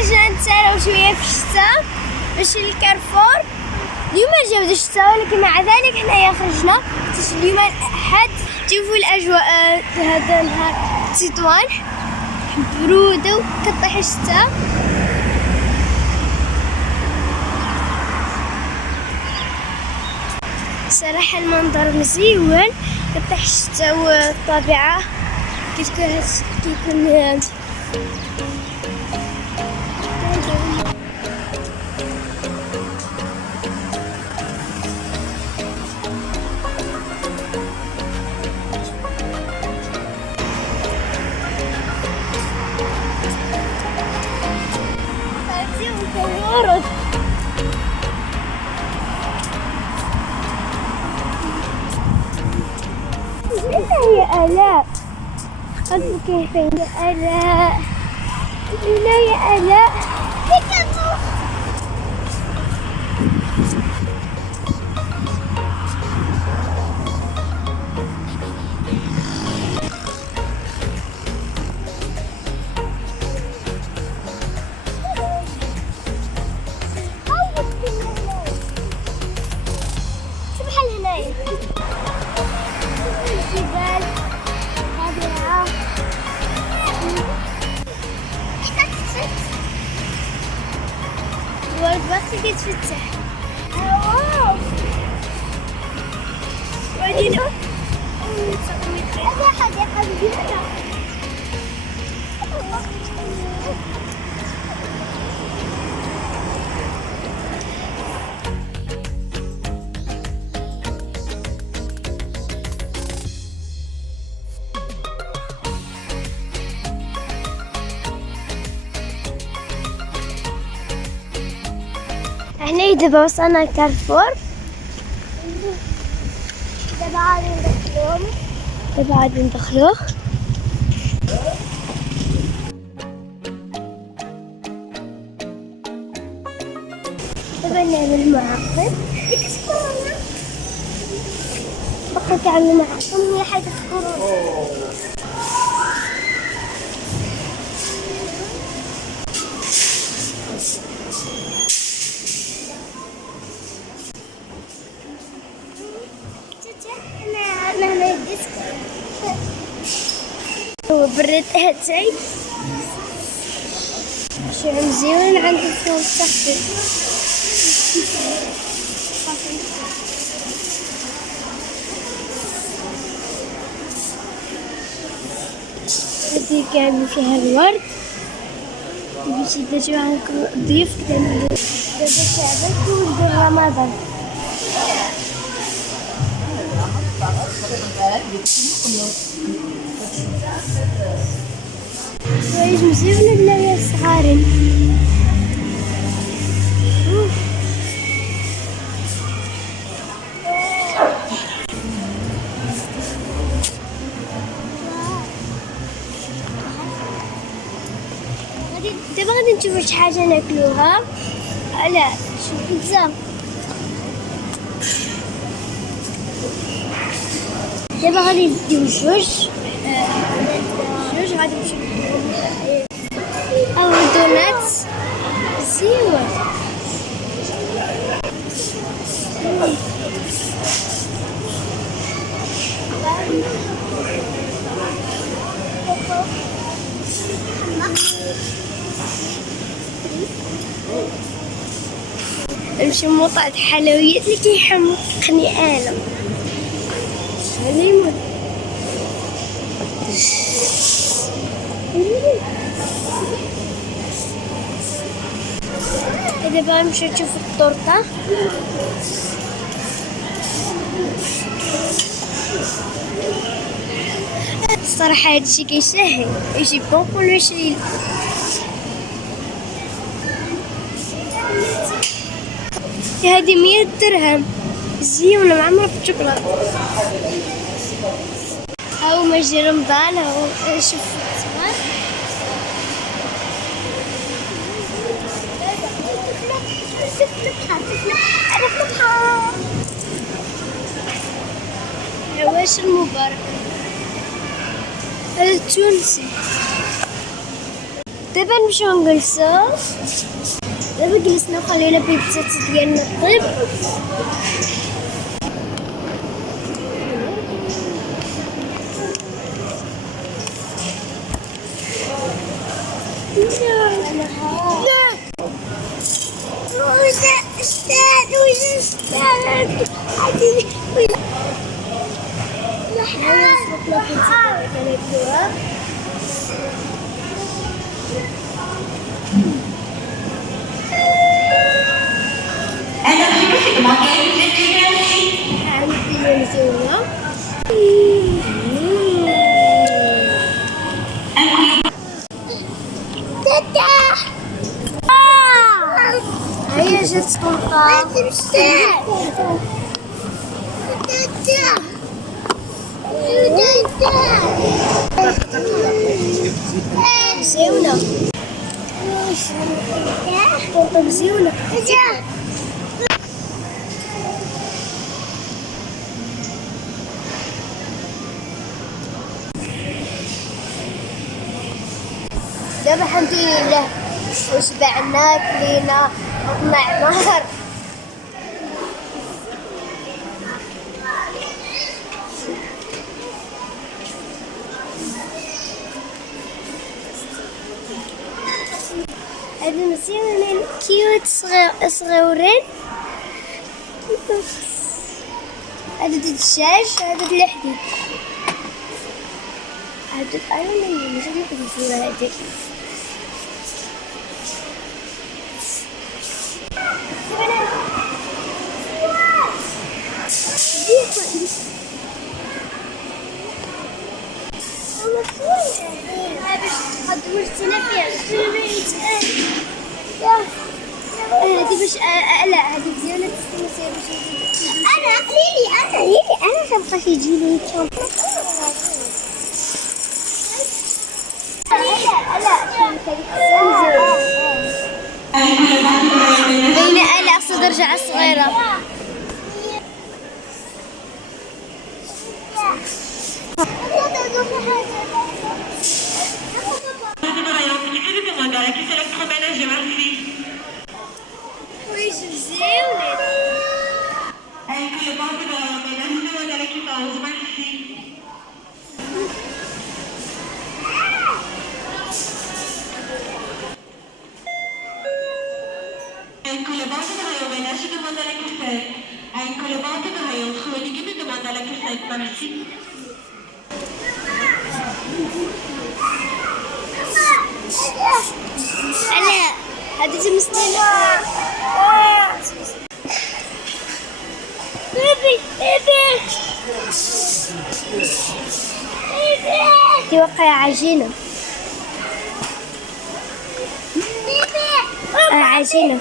خرجنا نتساراو شويه في الشتاء باش الكارفور. اليوم جاو الشتاء ولكن مع ذلك حنايا خرجنا حيت اليوم الاحد. شوفوا الاجواء هذا النهار تطوان برودة وكطيح الشتاء. صراحة المنظر مزيون كطيح الشتاء والطبيعة كيكون ورد. هي آلاء قلبك كيف يا آلاء؟ لا يا آلاء شو بحال هنايا الجبال طبيعة. الورد باقي كيتفتح. واو ودينا هذا حديقة مزيانة. هنا دابا وصلنا الكارفور. دابا غادي ندخلوه. دابا نعمل معقد. بقى كيعملوا معقد هي حاجة تفكروا. برد هاتي شي مزيون عندي فوق تحت. هذه كامل فيها الورد باش يديروا عندكم ضيف كامل. دابا شعبك ونبدا رمضان. وايش مزيون بنايا صغارين. دابا غادي نشوفو شي حاجة ناكلوها. لا شوف بيتزا. دابا غادي نديو جوج غادي نمشيو أو دونات زيون. نمشي لمطعم حلويات اللي كيحمقني انا. هذه دابا نمشيو نشوفو الطورطة. الصراحة هادشي كيشهي يجي بون العشرين. هادي 100 درهم زيونة معمرة بالشوكولاتة. هاو مجي رمضان. هاو شوف الصغار. عواش المبارك هذا التونسي. دابا نمشيو نجلسو. دابا جلسنا وخلينا بيتزا ديالنا طيب. هيا جات طنطا. مزيونة. طنطا مزيونة. دابا الحمد لله وشبعنا كلينا وطلعنا. هاد المزيونين كيوت صغيورين. هذا الدجاج هذا الحديد. هذا الأيرون مش الحديد هذاك. هذه باش لا هذه مزيانه انا تبقى تجي لي بين انا اقصد ارجع صغيره. أنا هذه تمثيل بيبي توقع عجينة عجينة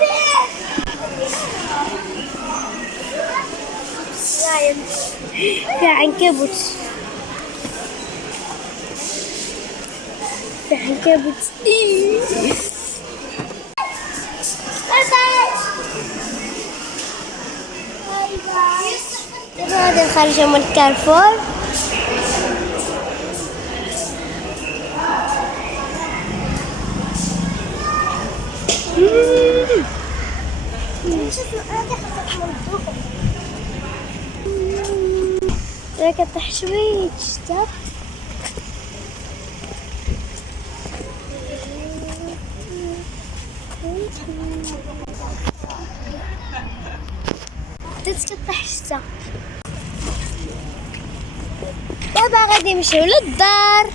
في عنكبوت في عنكبوت. هذا خارجة من كارفور. راك تحشويج شتات. تتفتح الشتا. دابا غادي نمشيو للدار.